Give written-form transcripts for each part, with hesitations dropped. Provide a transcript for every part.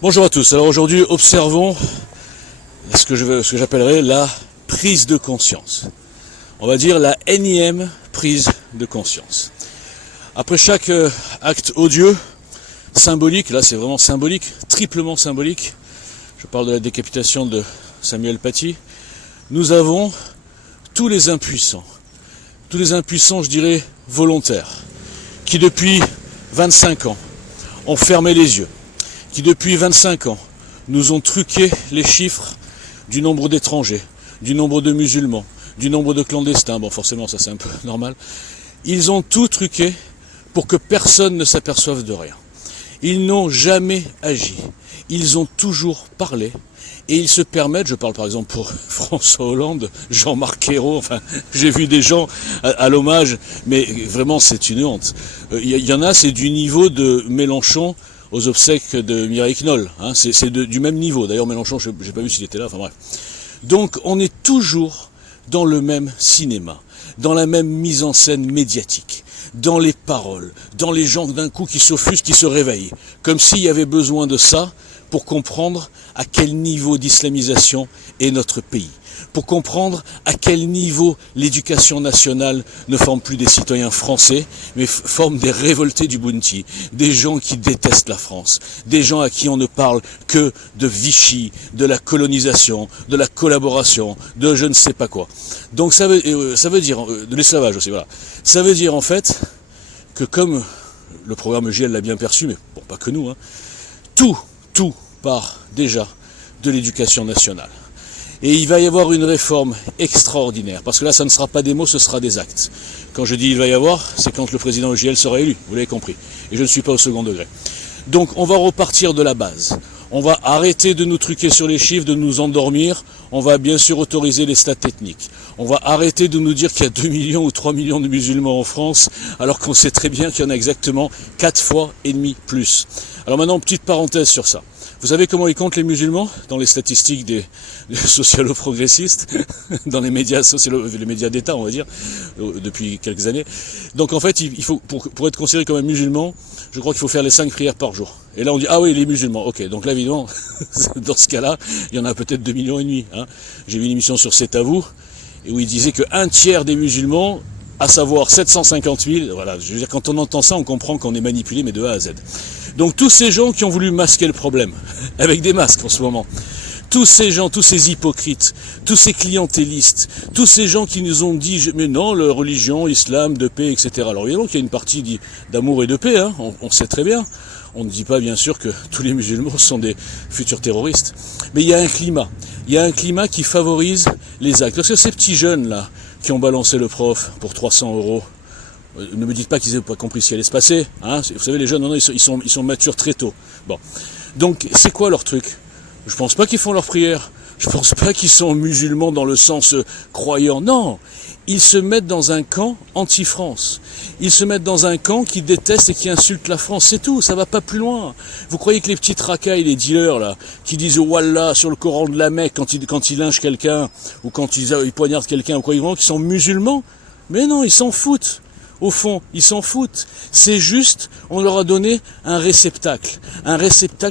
Bonjour à tous. Alors aujourd'hui, observons ce que j'appellerais la prise de conscience. On va dire la énième prise de conscience. Après chaque acte odieux, symbolique, là c'est vraiment symbolique, triplement symbolique, je parle de la décapitation de Samuel Paty, nous avons tous les impuissants, je dirais, volontaires, qui depuis 25 ans ont fermé les yeux, qui depuis 25 ans nous ont truqué les chiffres du nombre d'étrangers, du nombre de musulmans, du nombre de clandestins, bon forcément ça c'est un peu normal, ils ont tout truqué pour que personne ne s'aperçoive de rien. Ils n'ont jamais agi, ils ont toujours parlé, et ils se permettent, je parle par exemple pour François Hollande, Jean-Marc Ayrault, enfin j'ai vu des gens à l'hommage, mais vraiment c'est une honte. Il y en a, c'est du niveau de Mélenchon aux obsèques de Mireille Knoll, hein, c'est du même niveau. D'ailleurs Mélenchon, j'ai pas vu s'il était là, enfin bref. Donc on est toujours dans le même cinéma, dans la même mise en scène médiatique, dans les paroles, dans les gens d'un coup qui s'offusquent, qui se réveillent, comme s'il y avait besoin de ça pour comprendre à quel niveau d'islamisation est notre pays, pour comprendre à quel niveau l'éducation nationale ne forme plus des citoyens français, mais forme des révoltés du Bounty, des gens qui détestent la France, des gens à qui on ne parle que de Vichy, de la colonisation, de la collaboration, de je ne sais pas quoi. Donc ça veut dire, de l'esclavage aussi, voilà. Ça veut dire en fait que comme le programme GL l'a bien perçu, mais bon, pas que nous, hein, tout part déjà de l'éducation nationale. Et il va y avoir une réforme extraordinaire, parce que là, ça ne sera pas des mots, ce sera des actes. Quand je dis il va y avoir, c'est quand le président EGL sera élu, vous l'avez compris. Et je ne suis pas au second degré. Donc on va repartir de la base. On va arrêter de nous truquer sur les chiffres, de nous endormir. On va bien sûr autoriser les stats ethniques. On va arrêter de nous dire qu'il y a 2 millions ou 3 millions de musulmans en France, alors qu'on sait très bien qu'il y en a exactement 4 fois et demi plus. Alors maintenant, petite parenthèse sur ça. Vous savez comment ils comptent les musulmans dans les statistiques des socialo-progressistes, dans les médias les médias d'État, on va dire, depuis quelques années. Donc en fait, il faut pour être considéré comme un musulman, je crois qu'il faut faire les 5 prières par jour. Et là on dit ah oui, les musulmans. Ok, donc là évidemment, dans ce cas-là, il y en a peut-être 2,5 millions. Hein. J'ai vu une émission sur C'est à vous, et où il disait qu'un tiers des musulmans, à savoir 750 000, voilà, je veux dire, quand on entend ça, on comprend qu'on est manipulé, mais de A à Z. Donc tous ces gens qui ont voulu masquer le problème, avec des masques en ce moment, tous ces gens, tous ces hypocrites, tous ces clientélistes, tous ces gens qui nous ont dit, mais non, la religion, islam, de paix, etc. Alors évidemment qu'il y a une partie d'amour et de paix, hein, on sait très bien. On ne dit pas bien sûr que tous les musulmans sont des futurs terroristes. Mais il y a un climat qui favorise les actes. Parce que ces petits jeunes là, qui ont balancé le prof pour 300 €, ne me dites pas qu'ils n'avaient pas compris ce qui allait se passer. Hein. Vous savez, les jeunes, non, ils sont matures très tôt. Bon. Donc, c'est quoi leur truc? Je pense pas qu'ils font leur prière. Je pense pas qu'ils sont musulmans dans le sens croyant. Non. Ils se mettent dans un camp anti-France. Ils se mettent dans un camp qui déteste et qui insulte la France. C'est tout, ça va pas plus loin. Vous croyez que les petites racailles, les dealers, là, qui disent Wallah sur le Coran de la Mecque quand ils lynchent quelqu'un, ou quand ils poignardent quelqu'un, ou quoi, ils vont qu'ils sont musulmans? Mais non, ils s'en foutent. Au fond, ils s'en foutent. C'est juste, on leur a donné un réceptacle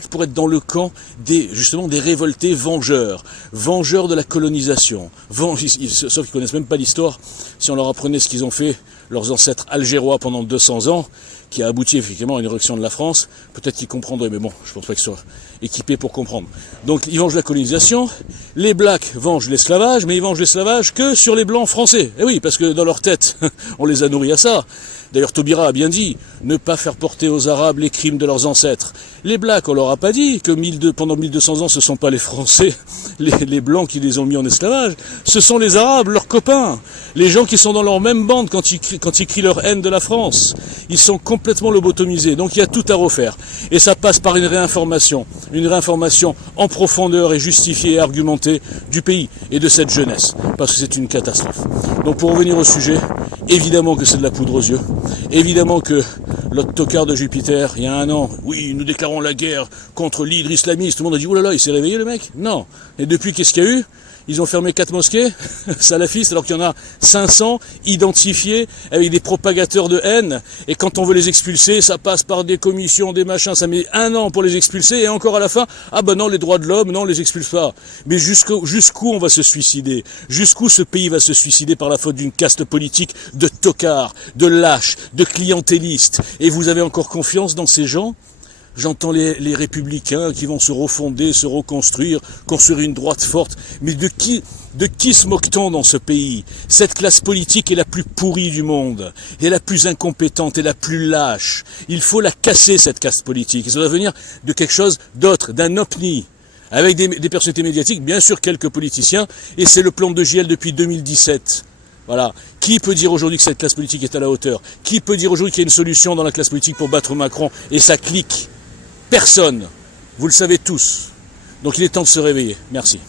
pour être dans le camp des révoltés vengeurs de la colonisation. Sauf qu'ils connaissent même pas l'histoire. Si on leur apprenait ce qu'ils ont fait, leurs ancêtres algérois pendant 200 ans, qui a abouti effectivement à une érection de la France, peut-être qu'ils comprendraient, mais bon, je pense pas qu'ils soient équipés pour comprendre. Donc ils vengent la colonisation, les blacks vengent l'esclavage, mais ils vengent l'esclavage que sur les blancs français. Et oui, parce que dans leur tête, on les a nourris à ça. D'ailleurs, Taubira a bien dit, ne pas faire porter aux Arabes les crimes de leurs ancêtres. Les Blacks, on leur a pas dit que pendant 1200 ans, ce sont pas les Français, les Blancs qui les ont mis en esclavage. Ce sont les Arabes, leurs copains. Les gens qui sont dans leur même bande quand ils crient leur haine de la France. Ils sont complètement lobotomisés. Donc il y a tout à refaire. Et ça passe par une réinformation en profondeur et justifiée et argumentée du pays et de cette jeunesse. Parce que c'est une catastrophe. Donc pour revenir au sujet, évidemment que c'est de la poudre aux yeux. Évidemment que l'autre tocard de Jupiter, il y a 1 an, oui, nous déclarons la guerre contre l'hydre islamiste. Tout le monde a dit, oh là là, il s'est réveillé le mec? Non. Et depuis, qu'est-ce qu'il y a eu? Ils ont fermé 4 mosquées salafistes, alors qu'il y en a 500 identifiés avec des propagateurs de haine. Et quand on veut les expulser, ça passe par des commissions, des machins. Ça met 1 an pour les expulser. Et encore à la fin, ah ben non, les droits de l'homme, non, on les expulse pas. Mais jusqu'où on va se suicider? Jusqu'où ce pays va se suicider par la faute d'une caste politique de tocards, de lâches, de clientélistes? Et vous avez encore confiance dans ces gens? J'entends les républicains qui vont se refonder, se reconstruire, construire une droite forte. Mais de qui se moque-t-on dans ce pays? Cette classe politique est la plus pourrie du monde, et la plus incompétente, et la plus lâche. Il faut la casser, cette caste politique. Et ça doit venir de quelque chose d'autre, d'un OPNI, avec des personnalités médiatiques, bien sûr quelques politiciens, et c'est le plan de JL depuis 2017. Voilà. Qui peut dire aujourd'hui que cette classe politique est à la hauteur? Qui peut dire aujourd'hui qu'il y a une solution dans la classe politique pour battre Macron et sa clique? Personne. Vous le savez tous. Donc il est temps de se réveiller. Merci.